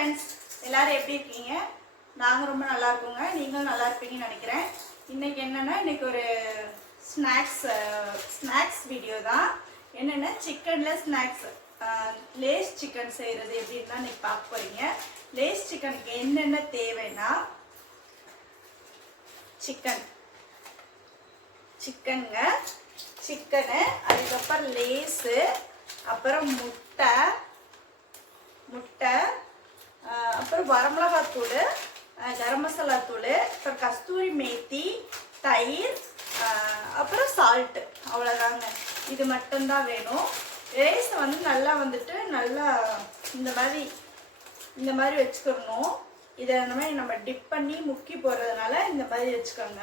Friends, எல்லாரும் எப்படி இருக்கீங்க? நாங்கள் ரொம்ப நல்லா இருக்கோங்க. நீங்களும் நல்லா இருப்பீங்கன்னு நினைக்கிறேன். இன்னைக்கு என்னன்னா, இன்னைக்கு ஒரு ஸ்நாக்ஸ் வீடியோ தான். என்னென்னா சிக்கனில் ஸ்நாக்ஸ், லேஸ் சிக்கன் செய்கிறது எப்படின்னு தான் இன்னைக்கு பார்க்க போகிறீங்க. லேஸ் சிக்கனுக்கு என்னென்ன தேவைன்னா, சிக்கனு, அதுக்கப்புறம் லேஸு, அப்புறம் முட்டை, அப்புறம் வரமிளகாத்தூள், கரம் மசாலா தூள், அப்புறம் கஸ்தூரி மேத்தி, தயிர், அப்புறம் சால்ட்டு. அவ்வளோதாங்க. இது மட்டும்தான் வேணும். லேஸை வந்து நல்லா இந்த மாதிரி வச்சுக்கணும். இதை நம்ம டிப் பண்ணி முக்கி போடுறதுனால இந்த மாதிரி வச்சுக்கோங்க.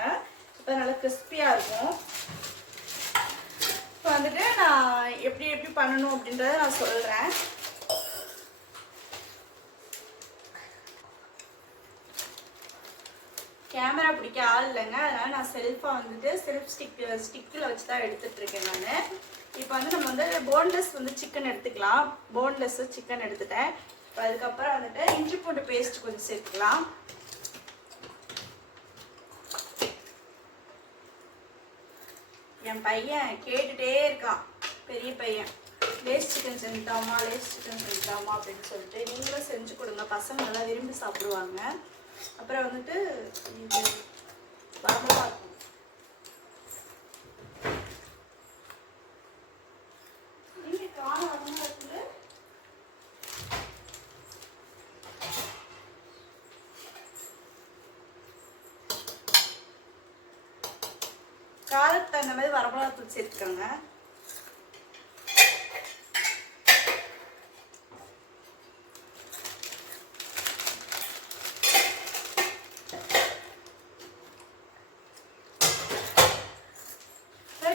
இப்போ நல்லா கிறிஸ்பியாக இருக்கும். இப்போ வந்துட்டு நான் எப்படி பண்ணணும் அப்படின்றத நான் சொல்கிறேன். கேமரா பிடிக்க ஆள் இல்லைங்க, அதனால் நான் செல்ஃபாக வந்துட்டு ஸ்டிக்கில் வச்சு தான் எடுத்துகிட்ருக்கேன் நான். இப்போ வந்து நம்ம வந்து போன்லெஸ் சிக்கன் எடுத்துக்கலாம். போன்லெஸ் சிக்கன் எடுத்துட்டேன். இப்போ அதுக்கப்புறம் வந்துட்டு இஞ்சி பூண்டு பேஸ்ட் கொஞ்சம் சேர்த்துக்கலாம். என் பையன் கேட்டுகிட்டே இருக்கான், பெரிய பையன், லேஸ் சிக்கன் செஞ்சுட்டாமா அப்படின்னு சொல்லிட்டு. நீங்களும் செஞ்சு கொடுங்க, பசங்க நல்லா விரும்பி சாப்பிடுவாங்க. அப்புறம் வந்துட்டு இது வரமிளகாத்தூள், காரத்துக்கு தகுந்த மாதிரி வரமிளகாத்தூள் சேர்த்துக்கோங்க.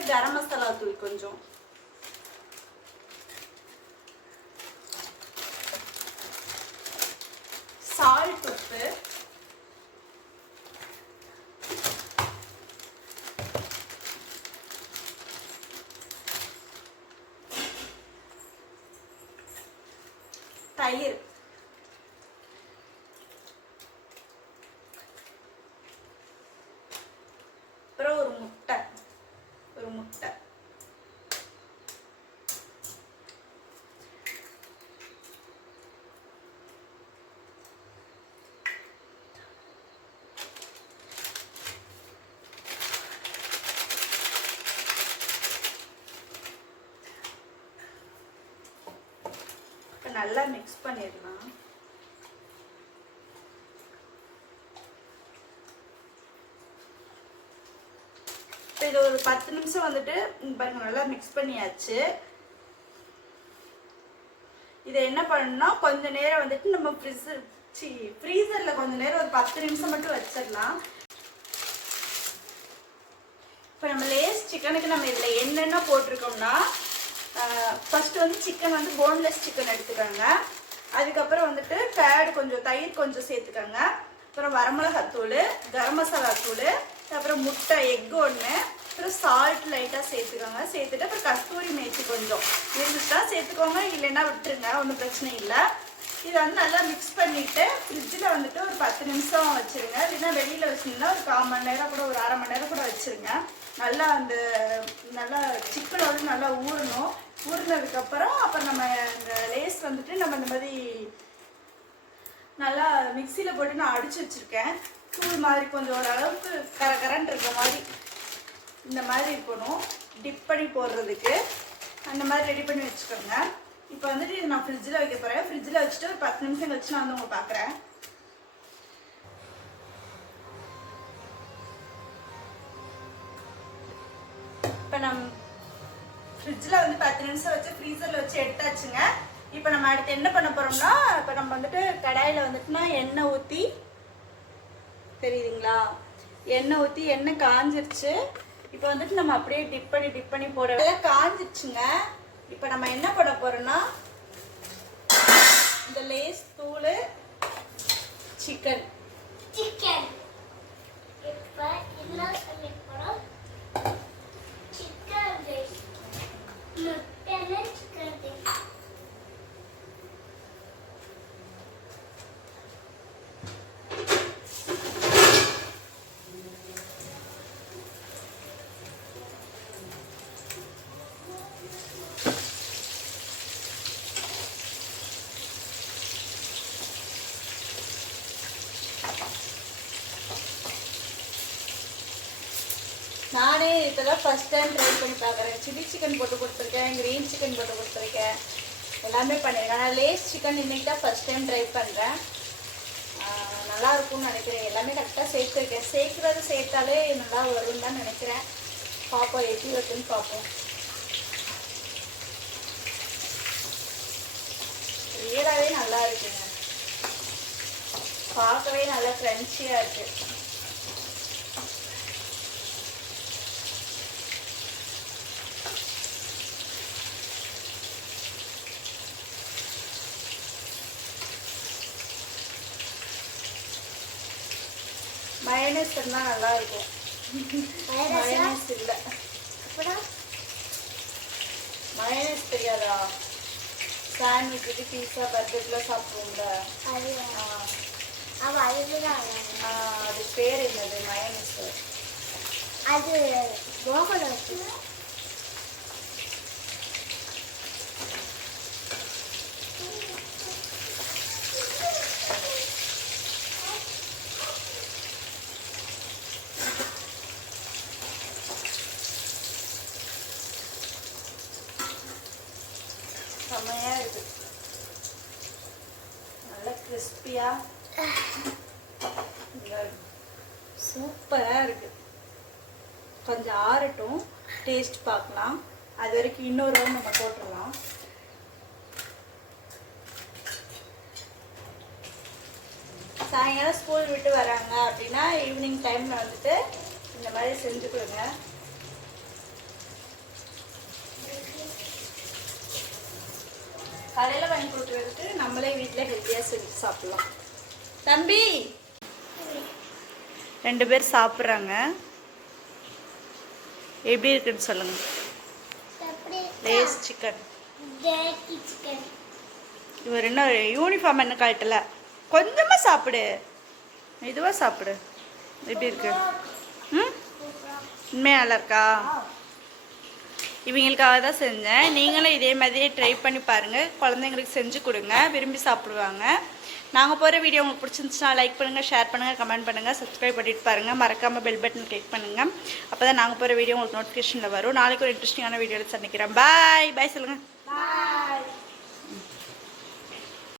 கரம் மசாலா தூள் கொஞ்சம், சால்ட், உப்பு, தயிர், அப்புறம் ஒரு முட்டை. நல்லா மிக்ஸ் பண்ணிடலாம். இது ஒரு 10 நிமிஷம் வந்துட்டு பாருங்க, நல்லா மிக்ஸ் பண்ணியாச்சு. இதை என்ன பண்ணணும்னா, கொஞ்ச நேரம் வந்துட்டு நம்ம ஃப்ரீசர்ல கொஞ்ச நேரம் ஒரு 10 நிமிஷம் மட்டும் வச்சிடலாம். இப்போ நம்ம லேஸ் சிக்கனுக்கு நம்ம இதில் என்னென்ன போட்டிருக்கோம்னா, ஃபர்ஸ்ட் வந்து சிக்கன் வந்து போன்லெஸ் சிக்கன் எடுத்துக்கோங்க. அதுக்கப்புறம் வந்துட்டு தயிர் கொஞ்சம் சேர்த்துக்கோங்க. அப்புறம் வரமிளகாத்தூள், கரம் மசாலா தூள், அப்புறம் முட்டை, எக் ஒன்று, அப்புறம் சால்ட் லைட்டாக சேர்த்துக்கோங்க. சேர்த்துட்டு அப்புறம் கஸ்தூரி மேத்தி கொஞ்சம் இருந்துச்சுன்னா சேர்த்துக்கோங்க, இல்லைன்னா விட்டுருங்க, ஒன்றும் பிரச்சனை இல்லை. இதை வந்து நல்லா மிக்ஸ் பண்ணிவிட்டு ஃப்ரிட்ஜில் வந்துட்டு ஒரு 10 நிமிஷம் வச்சுருங்க. இல்லைன்னா வெளியில் வச்சுருந்தா ஒரு 1/4 மணி நேரம் கூட, ஒரு அரை மணி நேரம் கூட வச்சுருங்க. நல்லா சிக்கனோடு நல்லா ஊறினதுக்கப்புறம் அப்புறம் நம்ம இந்த லேஸ் வந்துட்டு நம்ம இந்த மாதிரி நல்லா மிக்சியில் போட்டு நான் அடித்து வச்சுருக்கேன். தூள் மாதிரி கொஞ்சம் ஓரளவுக்கு கரண்ட் இருக்க மாதிரி இந்த மாதிரி இருக்கணும். டிப் பண்ணி போடுறதுக்கு அந்த மாதிரி ரெடி பண்ணி வச்சுக்கோங்க. இப்போ வந்துட்டு இது நான் ஃப்ரிட்ஜில் வைக்க போகிறேன். ஃப்ரிட்ஜில் வச்சுட்டு ஒரு 10 நிமிஷம் கழிச்சு நான் வந்து உங்களை பார்க்குறேன். இப்போ நம்ம ஃப்ரிட்ஜில் வந்து 10 நிமிஷம் வச்சு ஃப்ரீசரில் வச்சு எடுத்தாச்சுங்க. இப்போ நம்ம அடுத்து என்ன பண்ண போகிறோம்னா, இப்போ நம்ம வந்துட்டு கடாயில் வந்துட்டுனா எண்ணெய் ஊற்றி, தெரியுதுங்களா, எண்ணெய் ஊற்றி எண்ணெய் காஞ்சிருச்சு. இப்போ வந்துட்டு நம்ம அப்படியே டிப் பண்ணி போட காஞ்சிருச்சுங்க. இப்போ நம்ம என்ன பண்ண போகிறோம்னா, இந்த லேஸ் தூள், சிக்கன் இப்போ என்ன பண்ண போகிறோம், நானே இதெல்லாம் ஃபர்ஸ்ட் டைம் ட்ரை பண்ணி பார்க்குறேன். சில்லி சிக்கன் போட்டு கொடுத்துருக்கேன், க்ரீன் சிக்கன் போட்டு கொடுத்துருக்கேன், எல்லாமே பண்ணியிருக்கேன். ஆனால் லேஸ் சிக்கன் இன்னைக்கு தான் ஃபர்ஸ்ட் டைம் ட்ரை பண்ணுறேன். நல்லா இருக்கும்னு நினைக்கிறேன். எல்லாமே கரெக்டாக சேர்த்துருக்கேன். சேர்த்தாலே நல்லா வரும்னு தான் நினைக்கிறேன். பார்ப்போம் எப்படி வருதுன்னு பார்ப்போம். ரியலாகவே நல்லா இருக்குங்க. பார்க்கவே நல்லா க்ரன்ச்சியாக இருக்கு. மயோனைஸ் இருந்தால் நல்லா இருக்கும். மயோனைஸ் இல்லை. மயோனைஸ் தெரியாதா? சாண்ட்விச்சுக்கு பீஸா பர்கர்லாம் சாப்பிடுவோம்ல, அது பேர் என்னது? மயோனைஸ். அது செம்மையாக இருக்குது. நல்லா கிறிஸ்பியாக சூப்பராக இருக்குது. கொஞ்சம் ஆறட்டும், டேஸ்ட் பார்க்கலாம். அது வரைக்கும் இன்னொரு ரவுண்ட் நம்ம போட்டுடலாம். சாயங்காலம் ஸ்கூல் விட்டு வராங்க அப்படின்னா ஈவினிங் டைமில் வந்துட்டு இந்த மாதிரி செஞ்சு கொடுங்க. கடையில் வாங்கி கொடுக்குறதுக்கு நம்மளே வீட்டில் ஹெல்த்தியாக செஞ்சு சாப்பிட்லாம். தம்பி 2 பேர் சாப்பிட்றாங்க. எப்படி இருக்குன்னு சொல்லுங்க. Lay's chicken. இவர் என்ன யூனிஃபார்ம் என்ன கழட்டல. கொஞ்சமாக சாப்பிடு, இதுவாக சாப்பிடு. எப்படி இருக்கு? உண்மையாக நல்லா இருக்கா? இவங்களுக்காக தான் செஞ்சேன். நீங்களும் இதே மாதிரியே ட்ரை பண்ணி பாருங்கள். குழந்தைங்களுக்கு செஞ்சு கொடுங்க, விரும்பி சாப்பிடுவாங்க. நாங்கள் போகிற வீடியோ உங்களுக்கு பிடிச்சிருந்துச்சுன்னா லைக் பண்ணுங்கள், ஷேர் பண்ணுங்கள், கமெண்ட் பண்ணுங்கள், சப்ஸ்கிரைப் பண்ணிட்டு பாருங்கள். மறக்காமல் பெல் பட்டன் கிளிக் பண்ணுங்கள். அப்போ தான் நாங்கள் போகிற வீடியோ உங்களுக்கு நோட்டிஃபிகேஷனில் வரும். நாளைக்கு ஒரு இன்ட்ரெஸ்டிங்கான வீடியோவில் சந்திக்கிறேன். பாய் பாய் சொல்லுங்கள்.